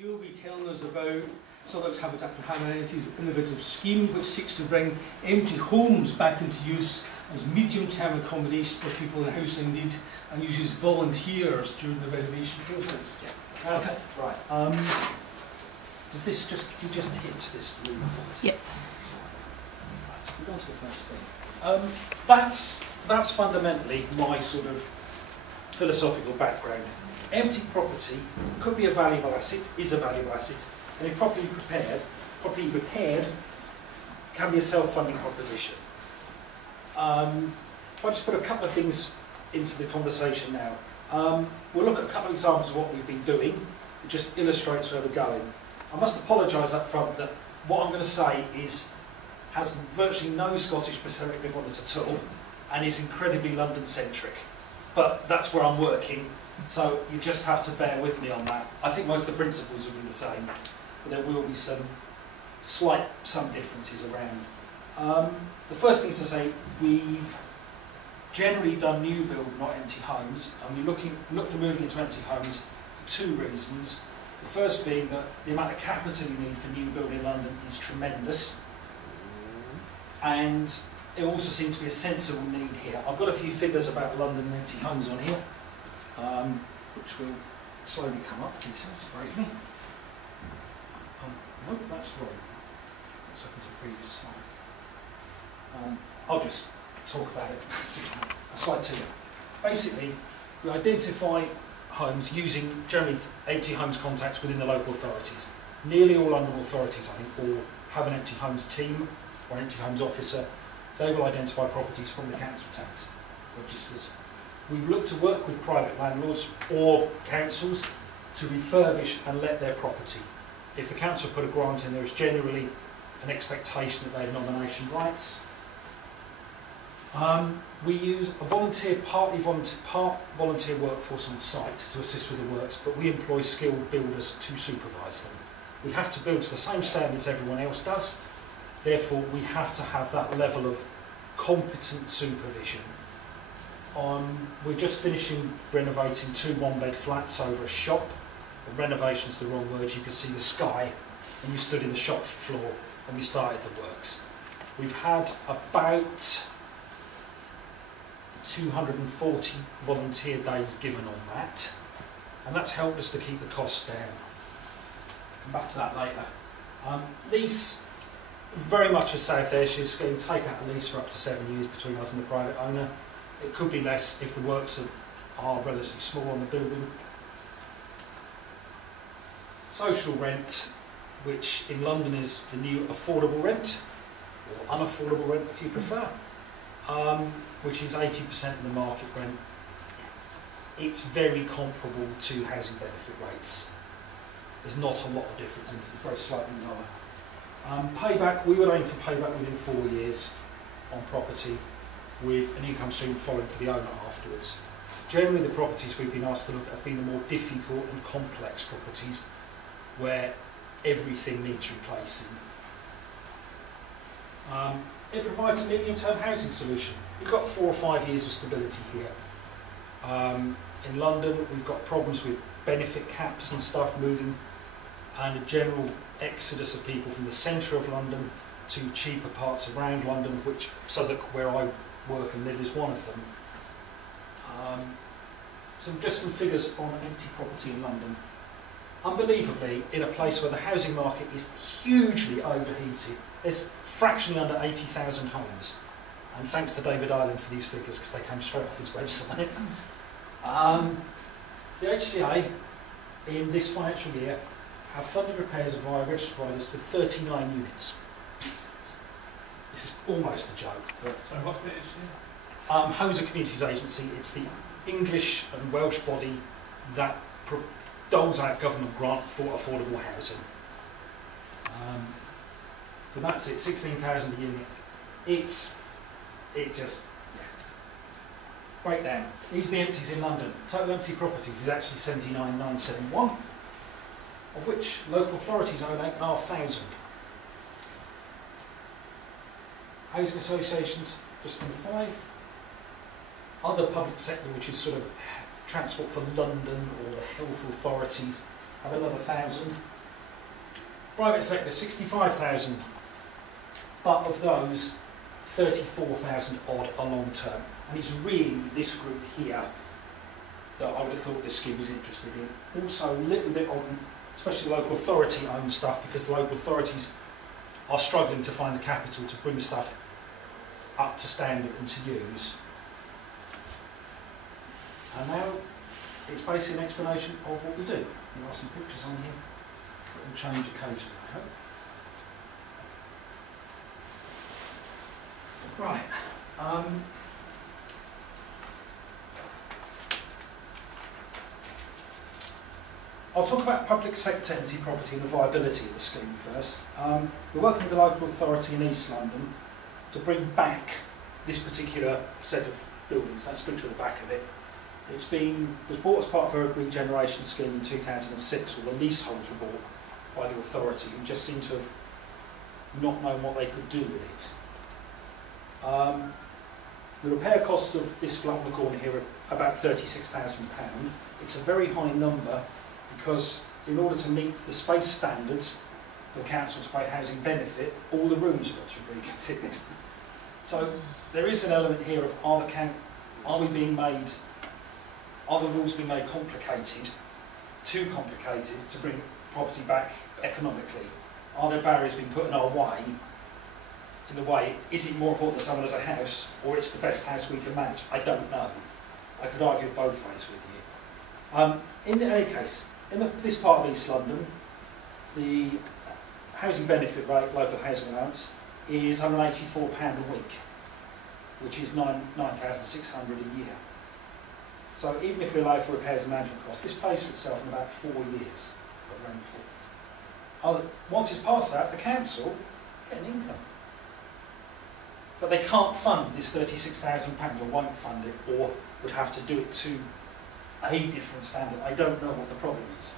You'll be telling us about Southwark's Habitat for Humanity's innovative scheme which seeks to bring empty homes back into use as medium-term accommodation for people in housing need and uses volunteers during the renovation process. Yeah. Okay. Right. Does this just hit this loop for us? Yep. Right. We're on to the first thing. That's fundamentally my sort of philosophical background. Empty property could be a valuable asset, is a valuable asset, and if properly repaired, can be a self-funding proposition. If I just put a couple of things into the conversation now. We'll look at a couple of examples of what we've been doing. It just illustrates where we're going. I must apologise up front that what I'm going to say has virtually no Scottish perspective on it at all, and is incredibly London-centric. But that's where I'm working. So you just have to bear with me on that. I think most of the principles will be the same, but there will be some differences around. The first thing is to say we've generally done new build, not empty homes, and we looked at moving into empty homes for two reasons. The first being that the amount of capital you need for new build in London is tremendous, and it also seems to be a sensible need here. I've got a few figures about London empty homes on here. Which will slowly come up. He says, brave me. No, that's wrong. Let's open to the previous slide. I'll just talk about it. Slide 2. Basically, we identify homes using generally empty homes contacts within the local authorities. Nearly all London authorities, I think, all have an empty homes team or an empty homes officer. They will identify properties from the council tax registers. We look to work with private landlords or councils to refurbish and let their property. If the council put a grant in, there is generally an expectation that they have nomination rights. We use a part volunteer workforce on site to assist with the works, but we employ skilled builders to supervise them. We have to build to the same standards everyone else does, therefore we have to have that level of competent supervision. We're just finishing renovating 2 one-bed flats over a shop. Renovation's the wrong word. You could see the sky when you stood in the shop floor when we started the works. We've had about 240 volunteer days given on that, and that's helped us to keep the costs down. Come back to that later. Lease, very much a South Ayrshire scheme. Take out a lease for up to 7 years between us and the private owner. It could be less if the works are relatively small on the building. Social rent, which in London is the new affordable rent, or unaffordable rent if you prefer, which is 80% of the market rent. It's very comparable to housing benefit rates. There's not a lot of difference, it's very slightly lower. Payback, we would aim for payback within 4 years on property, with an income stream following for the owner afterwards. Generally the properties we've been asked to look at have been the more difficult and complex properties where everything needs replacing. It provides a medium-term housing solution. We've got 4 or 5 years of stability here. In London we've got problems with benefit caps and stuff moving, and a general exodus of people from the centre of London to cheaper parts around London, of which Southwark, where I work and live, is one of them. Just some figures on empty property in London. Unbelievably, in a place where the housing market is hugely overheated, there's fractionally under 80,000 homes. And thanks to David Ireland for these figures, because they came straight off his website. The HCA in this financial year have funded repairs via registered providers to 39 units. This is almost a joke. But so what's the HCA? Homes and Communities Agency. It's the English and Welsh body that doles out government grant for affordable housing. So that's it, 16,000 a unit. Breakdown. These are the empties in London. Total empty properties is actually 79,971, of which local authorities own 8,500. Housing associations, just number 5. Other public sector, which is sort of transport for London or the health authorities, have another 1,000. Private sector, 65,000. But of those, 34,000 odd are long term. And it's really this group here that I would have thought this scheme was interested in. Also a little bit on, especially local authority owned stuff, because the local authorities are struggling to find the capital to bring stuff up to standard and to use. And now it's basically an explanation of what we do. There are some pictures on here that will change occasionally, I hope. Right. I'll talk about public sector empty property and the viability of the scheme first. We're working with the local authority in East London to bring back this particular set of buildings. That's a picture of the back of it. Was bought as part of a regeneration scheme in 2006, or the leaseholds were bought by the authority, who just seemed to have not known what they could do with it. The repair costs of this flat on the corner here are about £36,000. It's a very high number because in order to meet the space standards for the council to pay housing benefit, all the rooms have got to be reconfigured. So there is an element here of are the rules being made complicated, too complicated to bring property back economically? Are there barriers being put in our way? In the way, is it more important that someone has a house, or it's the best house we can manage? I don't know. I could argue both ways with you. In any case, in this part of East London, the housing benefit rate, local housing allowance, is £184 a week, which is £9,600 a year. So even if we allow for repairs and management costs, this pays for itself in about 4 years of rental. Once it's past that, the council get an income. But they can't fund this £36,000, or won't fund it, or would have to do it to a different standard. I don't know what the problem is.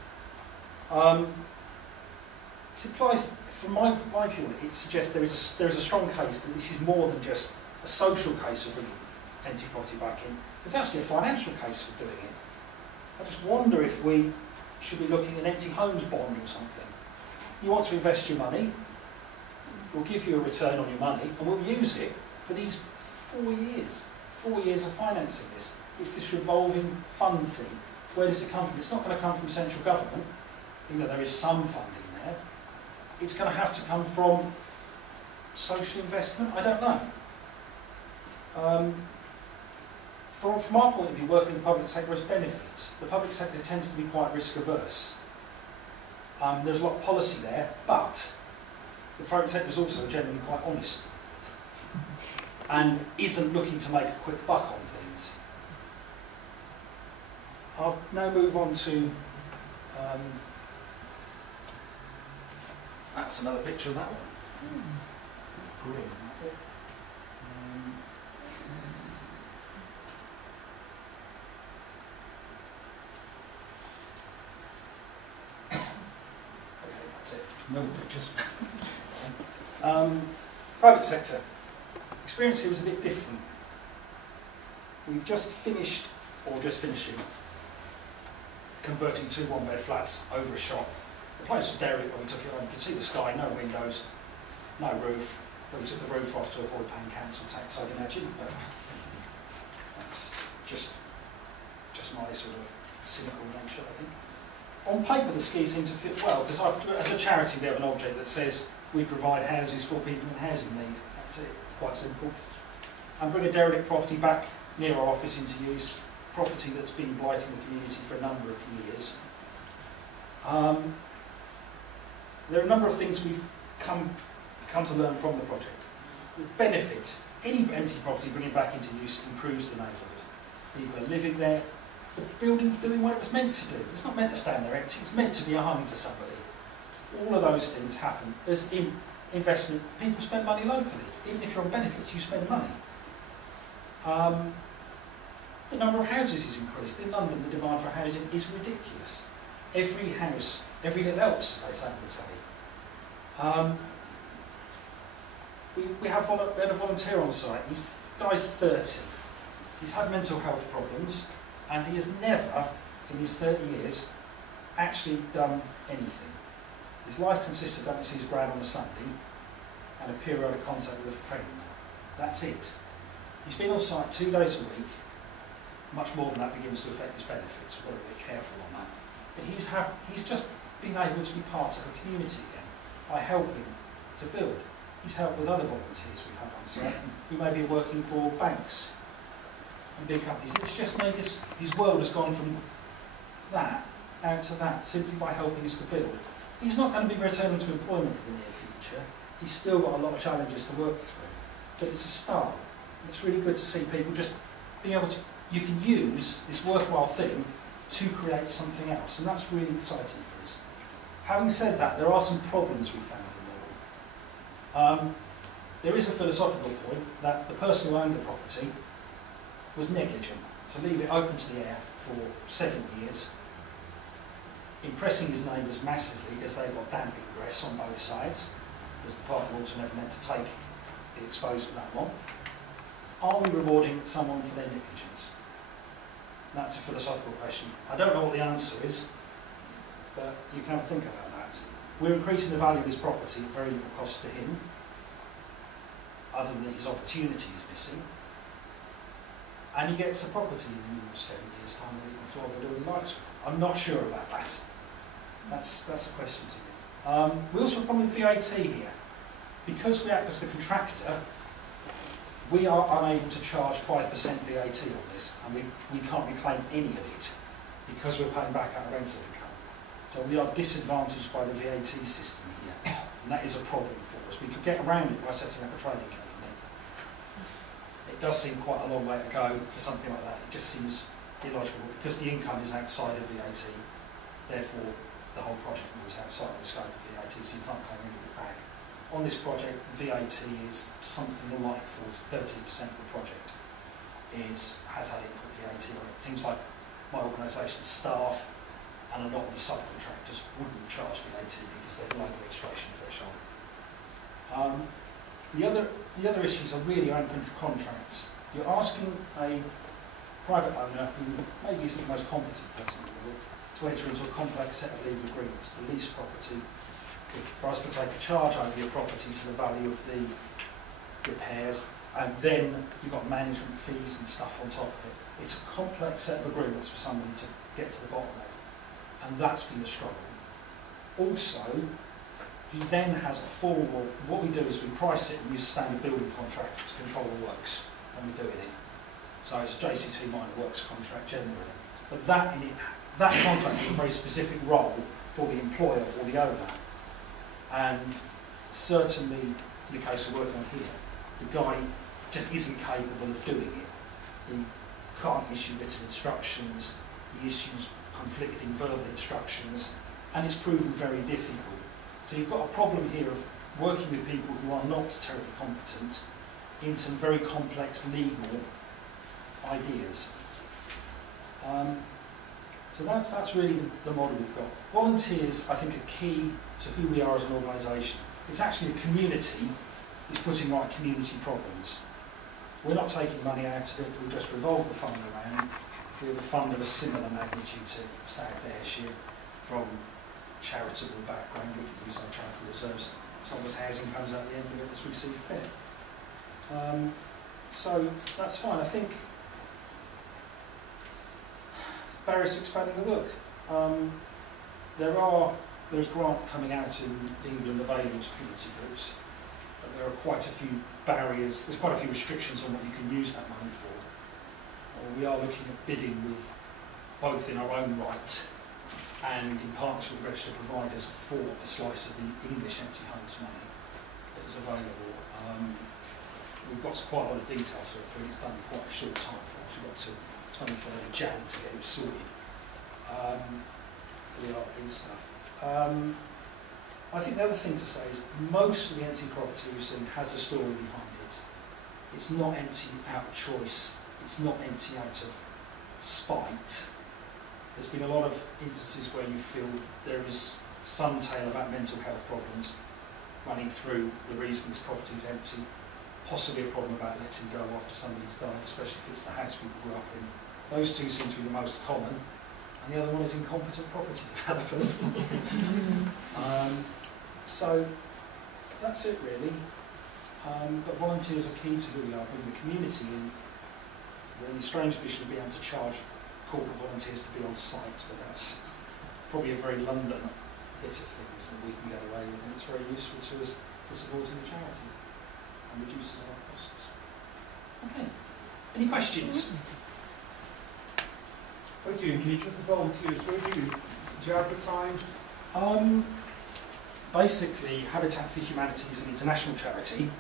It implies, from my view, it suggests there is a strong case that this is more than just a social case of bringing empty property back in. There's actually a financial case for doing it. I just wonder if we should be looking at an empty homes bond or something. You want to invest your money, we'll give you a return on your money, and we'll use it for these 4 years. 4 years of financing this. It's this revolving fund thing. Where does it come from? It's not going to come from central government, even though there is some funding there. It's going to have to come from social investment. I don't know. From our point of view, working in the public sector has benefits. The public sector tends to be quite risk averse. There's a lot of policy there, but the private sector is also generally quite honest and isn't looking to make a quick buck on things. I'll now move on to, that's another picture of that one. Grim. No pictures. Private sector. Experience here was a bit different. We've just finished, or just finishing, converting 2 one-bed flats over a shop. The place was derelict when we took it on. You could see the sky, no windows, no roof. But we took the roof off to avoid paying council tax, I'd imagine. But that's just my sort of cynical nature, I think. On paper, the scheme seemed to fit well, because as a charity, we have an object that says we provide houses for people in housing need. That's it. It's quite simple. And bring a derelict property back near our office into use, property that's been blighting the community for a number of years. There are a number of things we've come to learn from the project. The benefits. Any empty property bringing back into use improves the neighbourhood. People are living there. The building's doing what it was meant to do. It's not meant to stand there empty. It's meant to be a home for somebody. All of those things happen. There's investment. People spend money locally. Even if you're on benefits, you spend money. The number of houses is increased. In London, the demand for housing is ridiculous. Every house, every little else, as they say on the telly. We had a volunteer on site. The guy's 30. He's had mental health problems. And he has never, in his 30 years, actually done anything. His life consists of going to see his gran on a Sunday and a periodic contact with a friend. That's it. He's been on site 2 days a week. Much more than that begins to affect his benefits. We've got to be careful on that. But he's just been able to be part of a community again by helping to build. He's helped with other volunteers we've had on site who may be working for banks and big companies. It's just made his world has gone from that out to that simply by helping us to build. He's not going to be returning to employment in the near future. He's still got a lot of challenges to work through. But it's a start. And it's really good to see people just being able to, you can use this worthwhile thing to create something else. And that's really exciting for us. Having said that, there are some problems we found in the model. There is a philosophical point that the person who owned the property was negligent to leave it open to the air for 7 years, impressing his neighbours massively because they've got damp ingress on both sides, because the party walls are never meant to take the exposure that long. Are we rewarding someone for their negligence? That's a philosophical question. I don't know what the answer is, but you can have a think about that. We're increasing the value of his property at very little cost to him, other than his opportunity is missing. And he gets a property in 7 years' time that he can fly where he likes with. I'm not sure about that. That's a question to me. We also have a problem with VAT here. Because we act as the contractor, we are unable to charge 5% VAT on this, and we can't reclaim any of it because we're paying back our rental income. So we are disadvantaged by the VAT system here, and that is a problem for us. We could get around it by setting up a trading company. It does seem quite a long way to go for something like that. It just seems illogical because the income is outside of VAT, therefore the whole project moves outside the scope of VAT, so you can't claim any of it back. On this project, VAT is something like 13% of the project has had input VAT on it. Things like my organisation's staff and a lot of the subcontractors wouldn't charge VAT because they're below the registration threshold. The other issues are really around contracts. You're asking a private owner, who maybe isn't the most competent person in the world, to enter into a complex set of legal agreements to lease property, for us to take a charge over your property to the value of the repairs, and then you've got management fees and stuff on top of it. It's a complex set of agreements for somebody to get to the bottom of, and that's been a struggle. Also, he then has a formal, what we do is we price it and use a standard building contract to control the works when we do it in. So it's a JCT minor works contract generally. But that contract has a very specific role for the employer or the owner. And certainly, in the case we're working on here, the guy just isn't capable of doing it. He can't issue written instructions, he issues conflicting verbal instructions, and it's proven very difficult. So you've got a problem here of working with people who are not terribly competent in some very complex legal ideas. So that's really the model we've got. Volunteers, I think, are key to who we are as an organisation. It's actually the community is putting right community problems. We're not taking money out of it, we'll just revolve the fund around. We have a fund of a similar magnitude to South Ayrshire from charitable background. We can use our charitable reserves. As long as housing comes out at the end of it as we see fit. So that's fine. I think barriers to expanding the work. There's grant coming out in England available to community groups, but there are quite a few barriers, there's quite a few restrictions on what you can use that money for. We are looking at bidding with both in our own right and in partnership with registered providers for a slice of the English empty homes money that is available. We've got quite a lot of details to go through, it's done in quite a short time for us. We've got till 23rd of Jan to get it sorted for the RP stuff. I think the other thing to say is most of the empty property we've seen has a story behind it. It's not empty out of choice, it's not empty out of spite. There's been a lot of instances where you feel there is some tale about mental health problems running through the reason this property is empty, possibly a problem about letting go after somebody's died, especially if it's the house we grew up in. Those two seem to be the most common. and the other one is incompetent property developers. So that's it really. But volunteers are key to who we are in the community, and we're in the strange position of being able to charge corporate volunteers to be on site, but that's probably a very London bit of things that we can get away with, and it's very useful to us for supporting the charity and reduces our costs. Okay, any questions? What do you engage with the volunteers? Where do you advertise? Basically, Habitat for Humanity is an international charity.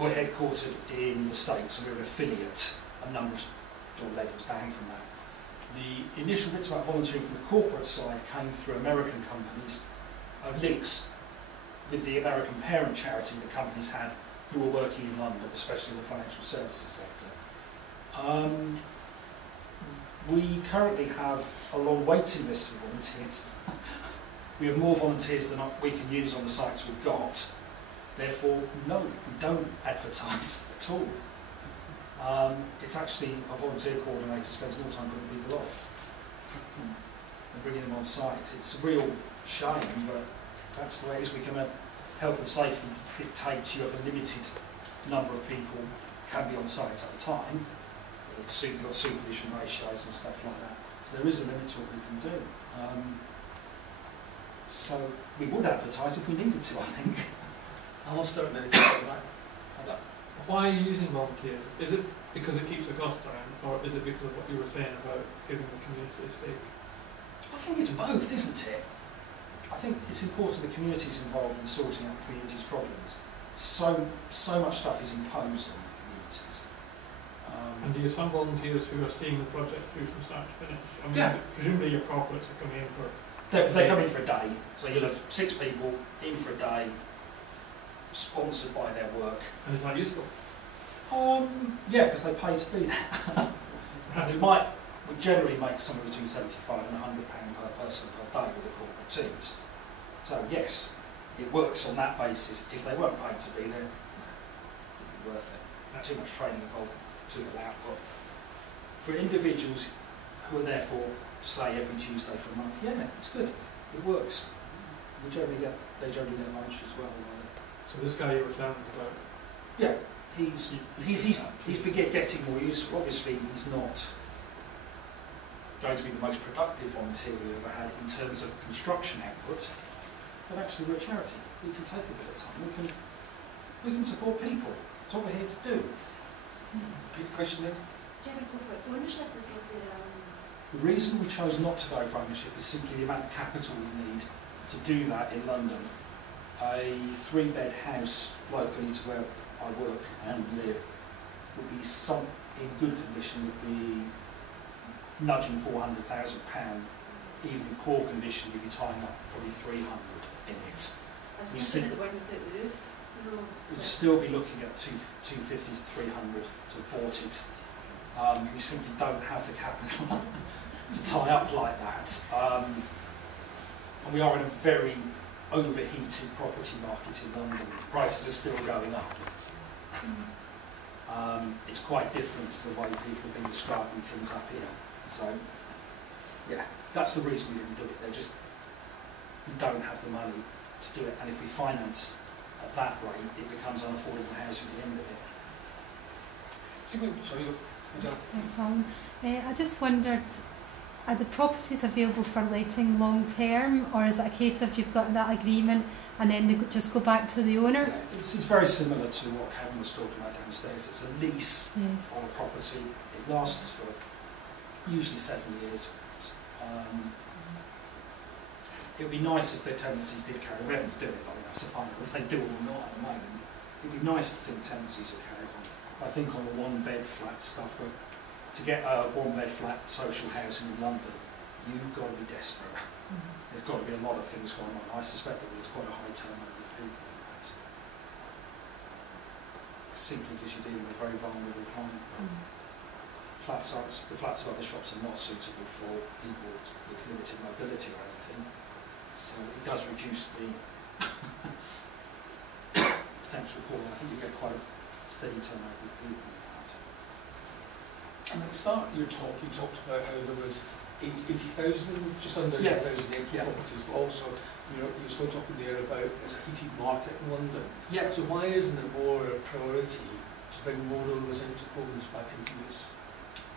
We're headquartered in the States, and we're an affiliate, a number of sort of levels down from that. The initial bits about volunteering from the corporate side came through American companies, links with the American parent charity that companies had who were working in London, especially in the financial services sector. We currently have a long waiting list for volunteers. We have more volunteers than we can use on the sites we've got. Therefore, no, we don't advertise at all. It's actually a volunteer coordinator spends more time putting people off than bringing them on site. It's a real shame, but that's the way it is. Health and safety dictates you have a limited number of people can be on site at a time. You've got supervision ratios and stuff like that. So there is a limit to what we can do. So we would advertise if we needed to, I think. I'll start with that. Why are you using volunteers? Is it because it keeps the cost down, or is it because of what you were saying about giving the community a stake? I think it's both, isn't it? I think it's important the community's involved in sorting out the community's problems. So much stuff is imposed on the communities. And do you have some volunteers who are seeing the project through from start to finish? I mean, yeah. Presumably your corporates are coming in for... They come in for a day, so you'll have 6 people in for a day, sponsored by their work. And is that useful? Yeah, because they pay to be there. We generally make somewhere between £75 and £100 per person per day with the corporate teams. So yes, it works on that basis. If they weren't paid to be there, it would be worth it. Too much training involved, too little output. For individuals who are there for, say, every Tuesday for a month, yeah, it's good. It works. They generally get lunch as well. So this guy you were telling us about? Yeah, he's getting more useful. Obviously, he's not going to be the most productive volunteer we've ever had in terms of construction output, but actually we're a charity. We can take a bit of time. We can support people. That's what we're here to do. Good question then. Do you ever go for ownership of your The reason we chose not to go for ownership is simply the amount of capital we need to do that in London. A 3-bed house locally to where I work and live would be in good condition, would be nudging £400,000. Even in poor condition, you'd be tying up probably 300 in it. we without the roof? No. We'd still be looking at 250 to 300 to have bought it. We simply don't have the capital to tie up like that. And we are in a very overheated property market in London. Prices are still going up. It's quite different to the way people have been describing things up here. So, yeah, that's the reason we didn't do it. We don't have the money to do it, and if we finance at that rate, it becomes unaffordable housing at the end of it. Thanks, Alan. I just wondered, are the properties available for letting long term, or is it a case of you've got that agreement and then they just go back to the owner? Yeah, it's very similar to what Kevin was talking about downstairs. It's a lease on a property. It lasts for usually 7 years. It would be nice if their tenancies did carry on. We haven't been doing it long enough to find out if they do or not at the moment. It would be nice to think tenancies will carry on. I think on the 1-bed flat stuff, to get a 1-bed flat social housing in London, you've got to be desperate. There's got to be a lot of things going on. I suspect that there's quite a high turnover of people in that. Simply because you're dealing with a very vulnerable client. Flat sites, the flats of other shops are not suitable for people with limited mobility or anything. So it does reduce the potential call. I think you get quite a steady turnover of people in that. And at the start of your talk, you talked about how there was 80,000, just under Yeah. 80,000 empty properties, but also you're still talking there about this heated market in London. Yeah. So why isn't it more a priority to bring more residential homes back into use?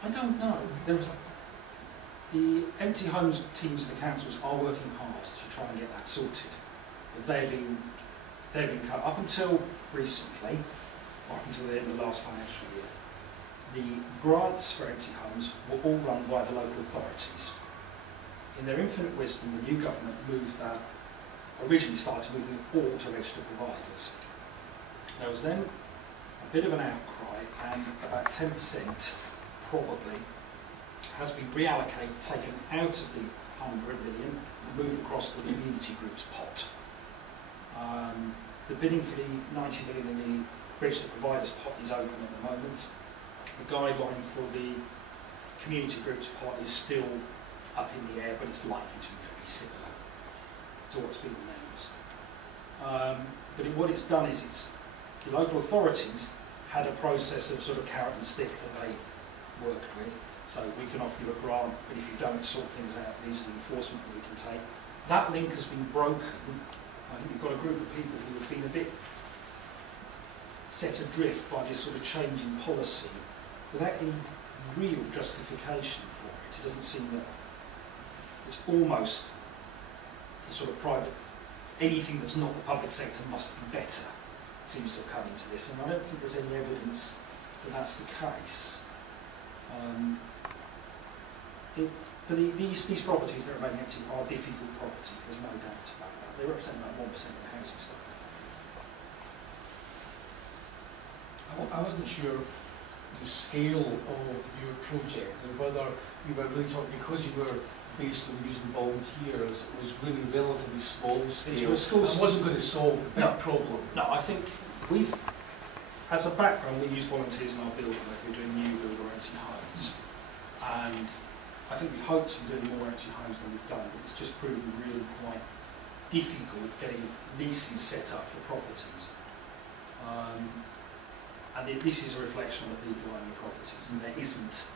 I don't know. The empty homes teams in the councils are working hard to try and get that sorted. But they've been cut up until recently, or up until the end of the last financial year. The grants for empty homes were all run by the local authorities. In their infinite wisdom, the new government originally started moving it all to registered providers. There was then a bit of an outcry, and about 10% probably has been reallocated, taken out of the 100 million, and moved across the community groups pot. The bidding for the 90 million in the registered providers pot is open at the moment. The guideline for the community groups pot is still up in the air, but it's likely to be very similar to what's been announced. But what it's done is the local authorities had a process of sort of carrot and stick that they worked with. So we can offer you a grant, but if you don't sort things out, these are the enforcement that we can take. That link has been broken. I think we've got a group of people who have been a bit set adrift by this sort of change in policy without any real justification for it. It doesn't seem that it's almost the sort of private, anything that's not the public sector must be better, seems to have come into this, and I don't think there's any evidence that that's the case. But these properties that remain empty are difficult properties, there's no doubt about that. They represent about 1% of the housing stock. I wasn't sure the scale of your project and whether you were really talking, because you were based on using volunteers, it was really relatively small scale. It wasn't going to solve the big problem. No, I think as a background, we use volunteers in our building if we're doing new build or empty homes. And I think we hoped to be doing more empty homes than we've done, but it's just proven really quite difficult getting leases set up for properties. And this is a reflection of the people who own the properties, and there isn't,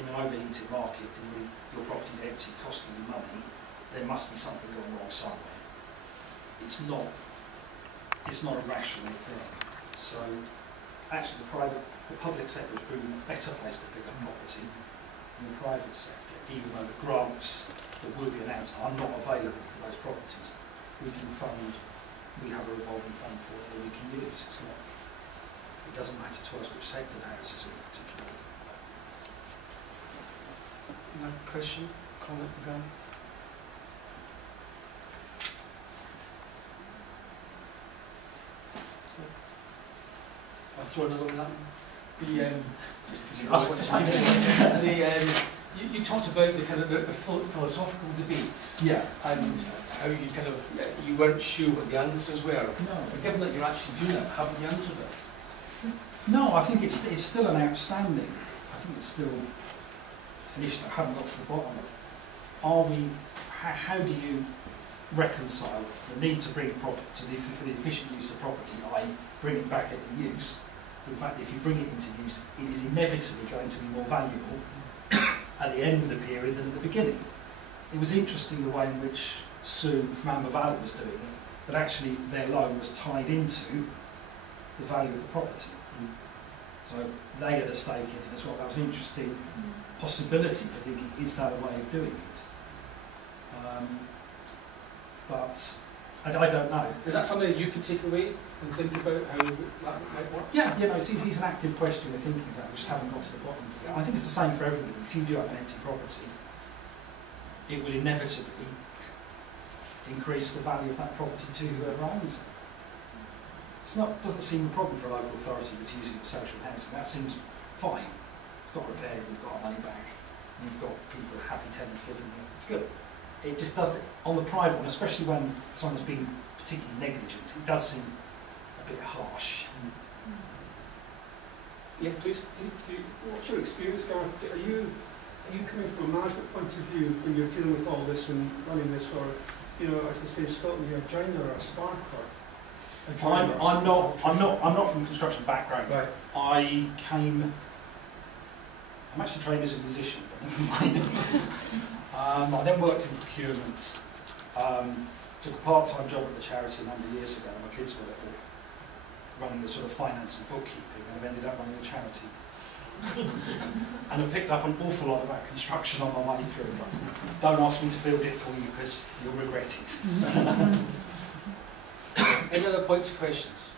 in an overheated market, and your property's empty, costing you money, there must be something going wrong somewhere. It's not a rational thing. So actually the public sector has proven a better place to pick up property than the private sector, even though the grants that will be announced are not available for those properties. We have a revolving fund for it that we can use. It doesn't matter to us which sector the house is in particularly. No question, comment, Gareth? I'll throw another one at you talked about the kind of the philosophical debate. Yeah. And how you kind of you weren't sure what the answers were. No. But given that you're actually doing it, haven't you answered it? No, I think it's still an outstanding. I think it's still an issue that I haven't got to the bottom of. How do you reconcile the need to bring profit for the efficient use of property, i.e. bring it back into use? In fact, if you bring it into use, it is inevitably going to be more valuable at the end of the period than at the beginning. It was interesting the way in which Sue from Amber Valley was doing it, but actually their loan was tied into the value of the property. So they had a stake in it as well. That was an interesting possibility for thinking, is that a way of doing it? But I don't know. Is that something that you could take away and think about how that might work? Yeah, it's an active question we're thinking about. We just haven't got to the bottom of it. I think it's the same for everybody. If you do have an empty property, it will inevitably increase the value of that property to whoever owns it. Doesn't seem a problem for a local authority that's using it for social housing. That seems fine. It's got repaired, we've got our money back, and you've got people, happy tenants living there. It's good. It just does it on the private one, especially when someone's being particularly negligent. It does seem a bit harsh. Yeah, please. What's your experience, Gareth? Are you coming from a management point of view when you're dealing with all this and running this, or as they say in Scotland, you're a joiner or a sparker? I'm not from a construction background. Right. I came I'm actually trained as a musician, but never mind. I then worked in procurement. Took a part-time job at the charity a number of years ago. My kids were running the sort of finance and bookkeeping, and I've ended up running a charity. And I've picked up an awful lot about construction on my way through, but don't ask me to build it for you because you'll regret it. Any other points or questions?